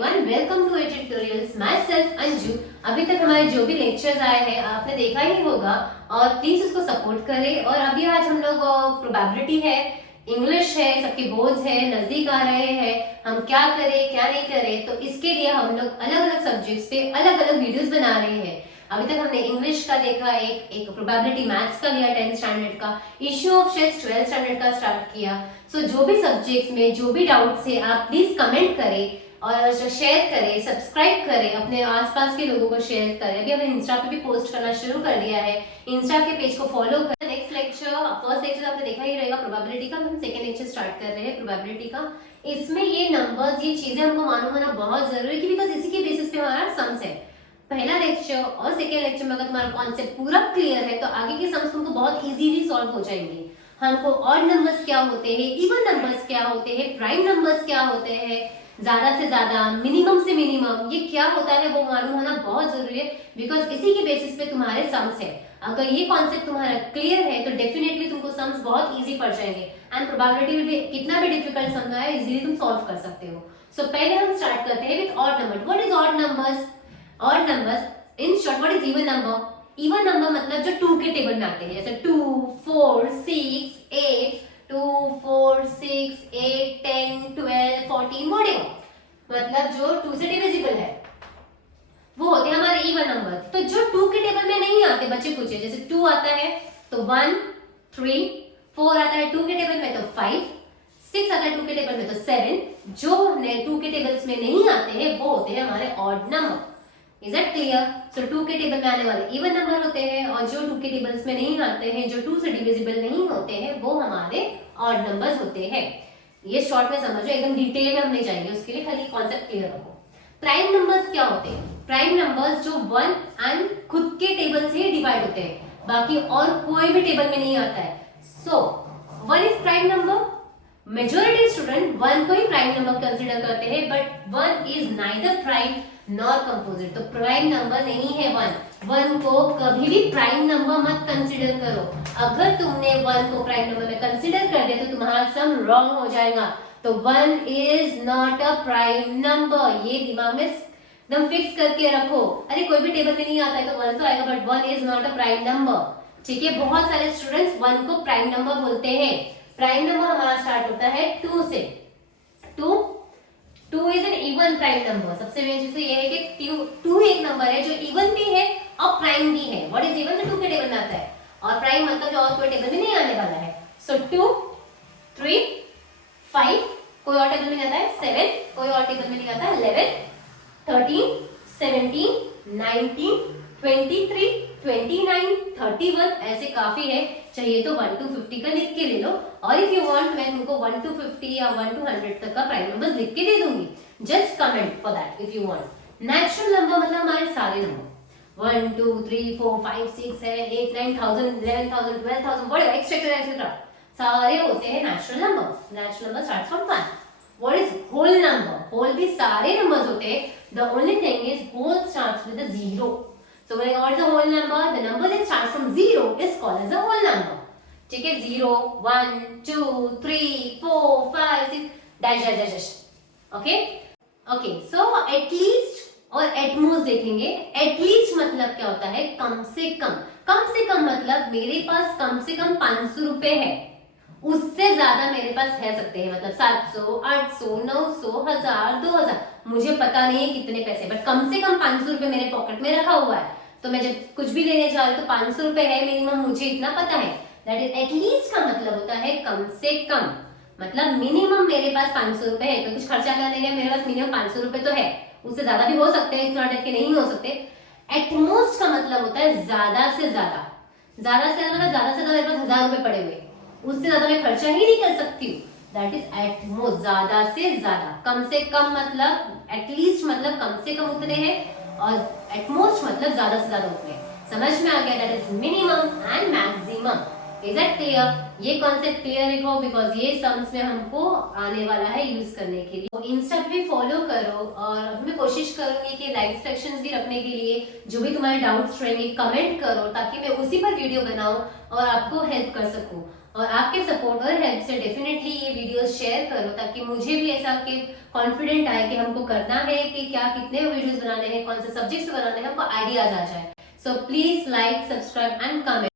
Everyone, welcome to at tutorials. Myself Anju. अभी तक हमारे जो भी लेक्चर्स आए हैं आपने देखा ही होगा और प्लीज उसको सपोर्ट करें। और अभी आज हम लोग प्रोबेबिलिटी है, इंग्लिश है, सबके बोर्ड्स है, नजदीक आ रहे हैं, हम क्या करें क्या नहीं करें, तो इसके लिए हम लोग अलग अलग सब्जेक्ट्स पे अलग अलग वीडियोस बना रहे हैं। अभी तक हमने इंग्लिश का देखा, एक प्रोबेबिलिटी मैथ्स का लिया 10th स्टैंडर्ड का, issue of shares 12th standard का स्टार्ट किया। सो जो भी सब्जेक्ट्स में जो भी डाउट्स है आप प्लीज कमेंट करें और शेयर करें, सब्सक्राइब करें, अपने आसपास के लोगों को शेयर करें। अभी हमने इंस्टा पे भी पोस्ट करना शुरू कर दिया है, इंस्टा के पेज को फॉलो करें। नेक्स्ट लेक्चर, फर्स्ट लेक्चर आपने देखा ही रहेगा प्रोबेबिलिटी का, हम सेकंड लेक्चर स्टार्ट कर रहे हैं प्रोबेबिलिटी का। इसमें ये नंबर्स, ये चीजें हमको मालूम होना बहुत जरूरी है, बिकॉज इसी के बेसिस पे हमारा सम्स है। पहला लेक्चर और सेकेंड लेक्चर में अगर तुम्हारा कॉन्सेप्ट पूरा क्लियर है तो आगे के सम्स तुमको बहुत इजीली सॉल्व हो जाएंगे। हमको ऑड नंबर्स क्या होते हैं, इवन नंबर्स क्या होते हैं, प्राइम नंबर्स क्या होते हैं, ज्यादा से ज्यादा, मिनिमम से मिनिमम, ये क्या होता है वो मालूम होना बहुत जरूरी है, बिकॉज इसी के बेसिस पे तुम्हारे सम्स है। अगर ये कॉन्सेप्ट तुम्हारा क्लियर है तो डेफिनेटली तुमको सम्स बहुत इजी पड़ जाएंगे एंड प्रोबेबिलिटी विल बी, कितना भी डिफिकल्ट सम है इजीली तुम सॉल्व कर सकते हो। सो पहले हम स्टार्ट करते हैं with odd number. What is odd numbers? Odd numbers in short, what is even number? Even number मतलब जो 2 के टेबल में आते हैं, जैसे 2, 4, 6, 8, 2, 4, 6, 8, 10, 12, 14, व्हाटएवर, मतलब जो 2 से डिविजिबल है वो होते हैं हमारे इवन नंबर। तो जो 2 के टेबल में नहीं आते, बच्चे पूछे, जैसे 2 आता है तो 1, 3, 4 आता है 2 के टेबल में तो 5, 6 आता है 2 के टेबल में तो 7, जो 2 के टेबल्स में नहीं आते हैं वो होते हैं हमारे odd number. Is that clear? So 2 के टेबल में आने वाले इवन नंबर होते हैं और जो 2 के टेबल्स में नहीं आते हैं, जो 2 से डिविजिबल नहीं होते हैं, वो हमारे ऑड नंबर्स होते हैं। ये शॉर्ट में समझो, एकदम डिटेल में हम नहीं जाएंगे, उसके लिए खाली कॉन्सेप्ट क्लियर रखो। प्राइम नंबर्स क्या होते हैं? प्राइम नंबर्स जो 1 एंड खुद के टेबल से डिवाइड होते हैं, बाकी और कोई भी टेबल में नहीं आता है। सो 1 is prime number. Majority student 1 को ही प्राइम नंबर कंसीडर करते हैं, but 1 is neither prime nor composite. तो प्राइम नंबर नहीं है 1 को कभी भी प्राइम नंबर मत कंसीडर करो। अगर तुमने 1 को प्राइम नंबर में कंसीडर कर दिया तो तुम्हारा सम रॉन्ग हो जाएगा। तो 1 is not a prime number, ये दिमाग में एकदम फिक्स करके रखो। अरे कोई भी टेबल में नहीं आता है तो 1 तो आएगा, but 1 is not a prime number. ठीक है, बहुत सारे स्टूडेंट्स 1 को प्राइम नंबर बोलते हैं। प्राइम नंबर हमारा स्टार्ट होता है 2 से। 2 is an even prime number. सबसे मेन चीज ये है कि 2 एक नंबर है जो इवन भी है और प्राइम भी है। What is even? तो 2 के टेबल में आता है, और प्राइम मतलब जो और कोई टेबल में नहीं आने वाला है। सो 2, 3, 5, कोई और टेबल में नहीं आता है, 7, कोई और टेबल में नहीं आता है, 11, 13, 17, 19, 23, 29, 31, ऐसे काफी है। चाहिए तो 1 to 50 का लिख के ले लो, और इफ यू वांट मैं तुमको 1 to 50 या 1 to 100 तक का प्राइम नंबर्स लिख के दे दूंगी। Just comment for that if you want. Natural number मतलब हमारे सारे नंबर 1, 2, 3, 4, 5, 6, 7, 8, 9,000, 11,000, 12,000, व्हाटएवर, एक्सेट्रा एक्सेट्रा, सारे होते हैं natural number. Natural number starts from 1। What is whole number? Whole भी सारे नंबर्स होते हैं। The only thing is whole starts with a 0. So when I got the whole number, the number that starts from 0 is called as a whole number. ठीक है, 0, 1, 2, 3, 4, 5, 6, dash dash dash dash. Okay? Okay. So at least और at most देखेंगे। at least मतलब क्या होता है? कम से कम। कम से कम मतलब मेरे पास कम से कम 500 रुपए है, उससे ज्यादा मेरे पास है सकते हैं, मतलब 700, 800, 900, 1000, 2000, मुझे पता नहीं है कितने पैसे, बट कम से कम 500 रुपए मेरे पॉकेट में रखा हुआ है। तो मैं जब कुछ भी लेने जा रही हूँ तो 500 रुपए है मिनिमम, मुझे इतना पता है। दैट इज एटलीस्ट का मतलब होता है कम से कम, मतलब मिनिमम मेरे पास 500 रुपए है। तो कुछ खर्चा करने गए, मेरे पास मिनिमम 500 रुपए तो है, उससे ज्यादा भी हो सकते हैं, इतना टाइप के नहीं हो सकते। एटमोस्ट का मतलब होता है ज्यादा से ज्यादा। ज्यादा से ज्यादा ज्यादा से ज्यादा मेरे पास 1000 रुपए पड़े हुए, उससे ज्यादा मैं खर्चा ही नहीं कर सकती हूँ। दैट इज एटमोस्ट, ज्यादा से ज्यादा। कम से कम मतलब, एटलीस्ट मतलब कम से कम उतने हैं, और एटमोस्ट मतलब ज्यादा से ज्यादा उतने। समझ में आ गया? That is minimum and maximum. Is that clear? ये कॉन्सेप्ट क्लियर रखो, बिकॉज ये सम्स में हमको आने वाला है यूज करने के लिए। तो इंस्टा पे फॉलो करो, और मैं कोशिश करूंगी कि लाइव सेक्शंस भी रखने के लिए जो भी तुम्हारे डाउट्स रहेंगे कमेंट करो, ताकि मैं उसी पर वीडियो बनाऊं और आपको हेल्प कर सकूं। और आपके सपोर्ट और हेल्प से डेफिनेटली ये वीडियोस शेयर करो, ताकि मुझे भी ऐसा कि कॉन्फिडेंट आए कि हमको करना है, कि क्या कितने वीडियोस बनाने हैं, कौन से सब्जेक्ट्स बनाने हैं, हमको आइडियाज आ जाए। So please like, subscribe and comment.